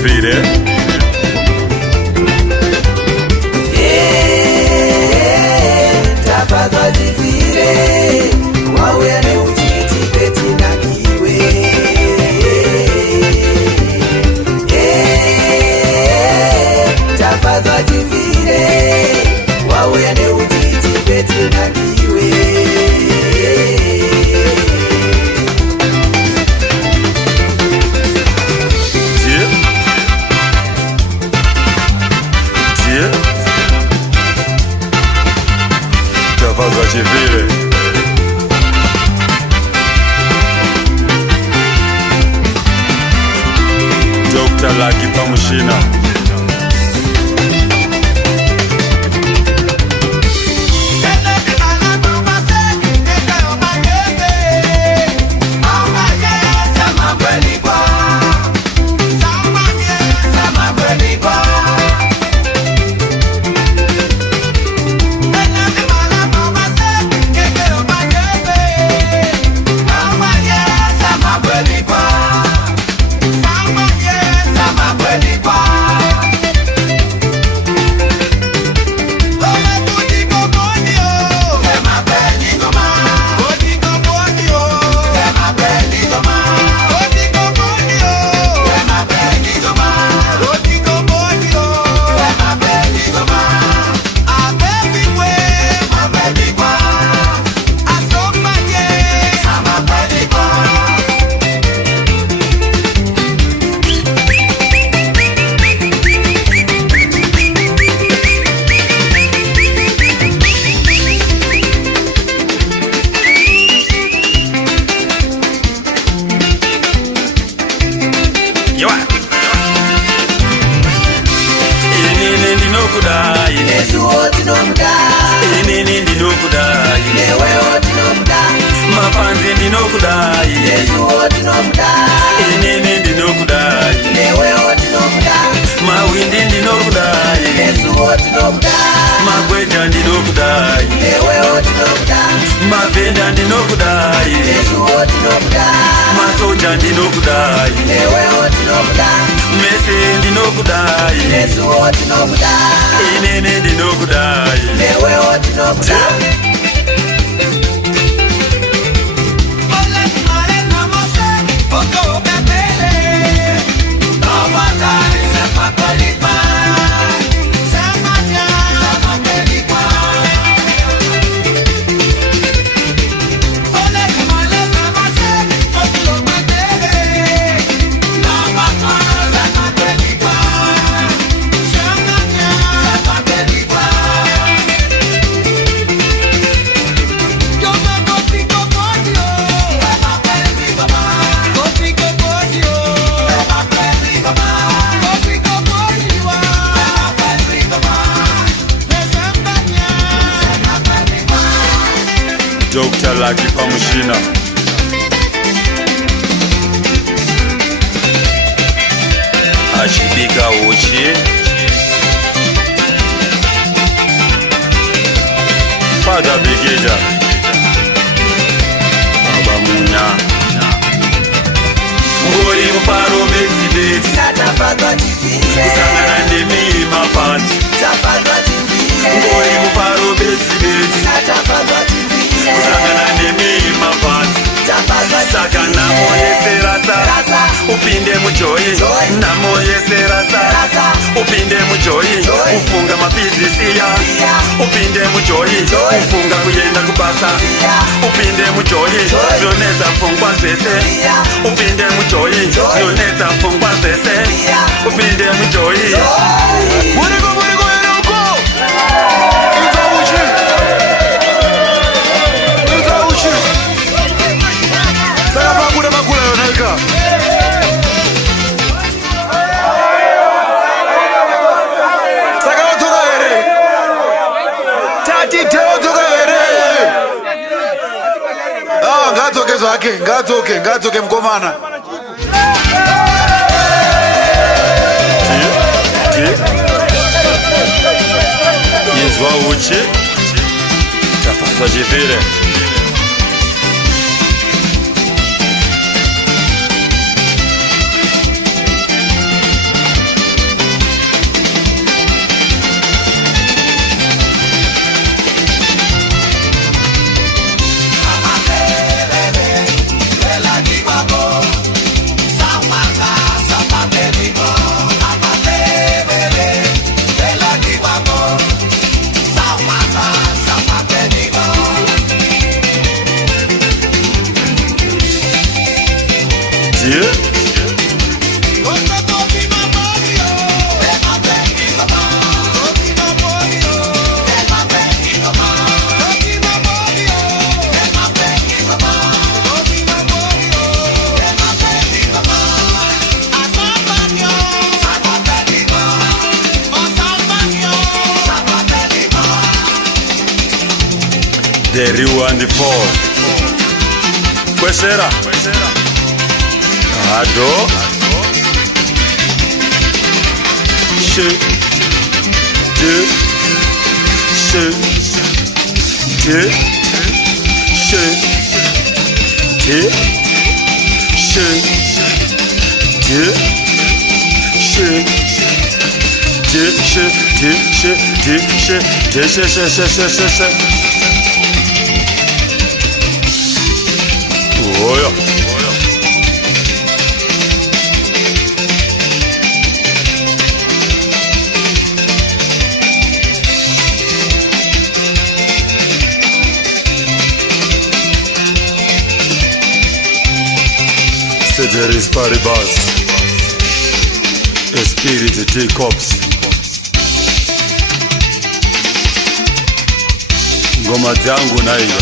Chivire. Tafadhali Chivire, wauya neutiti petinakiwe. Tafadhali Chivire, wauya neutiti petinakiwe. Tafadhali Chivire. Dr. Lucky Pamushina. Inini ndinokudai, newewo ndinokudai. Mafanzi ndinokudai, Yesuwo ndinokudai. Inini ndinokudai, newewo ndinokudai. Mawindi ndinokudai, Yesuwo ndinokudai. Magweja ndinokudai, newewo ndinokudai. Mavenda ndinokudai, Yesuwo ndinokudai. Masoja ndinokudai, newewo ndinokudai. Mese ndinokudai, Yesuwo ndinokudai. Inini ndinokudai, newewo ndinokudai. Dr. Lucky Pamushina. Ashibika Uchi. Father Bigeja. Abamunya. Ngori mfaro bezi Tafadhali Chivire. Kusangana ndemi mafanzi. Tafadhali Chivire. Ngori mfaro bezi Tafadhali Chivire. Kusangana ndemi mafanzi. Saka namo yeserasa upinde mujoyi, namo yeserasa upinde mujoyi, ufunga mabhizinisi upinde mujoyi, ufunga kuyenda kubasa upinde mujoyi, zvonetsa pfungwa zvese upinde mujoyi, zvonetsa pfungwa zvese upinde mujoyi. Ngadzoke mkomana. Yezwa Uchi. Tafadhali Chivire. the real and the fall. Kwesera ado she de she de she de she de she oh yeah. Ceteris paribus, Spirit Jacobs. Ngoma zangu naiyo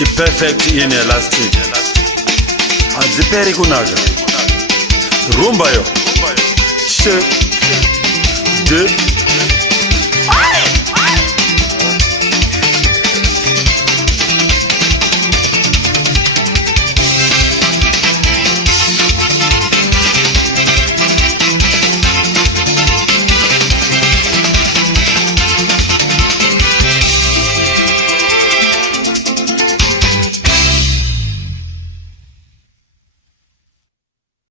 i-perfect inelastic, aziperi kunaka rumba yo she de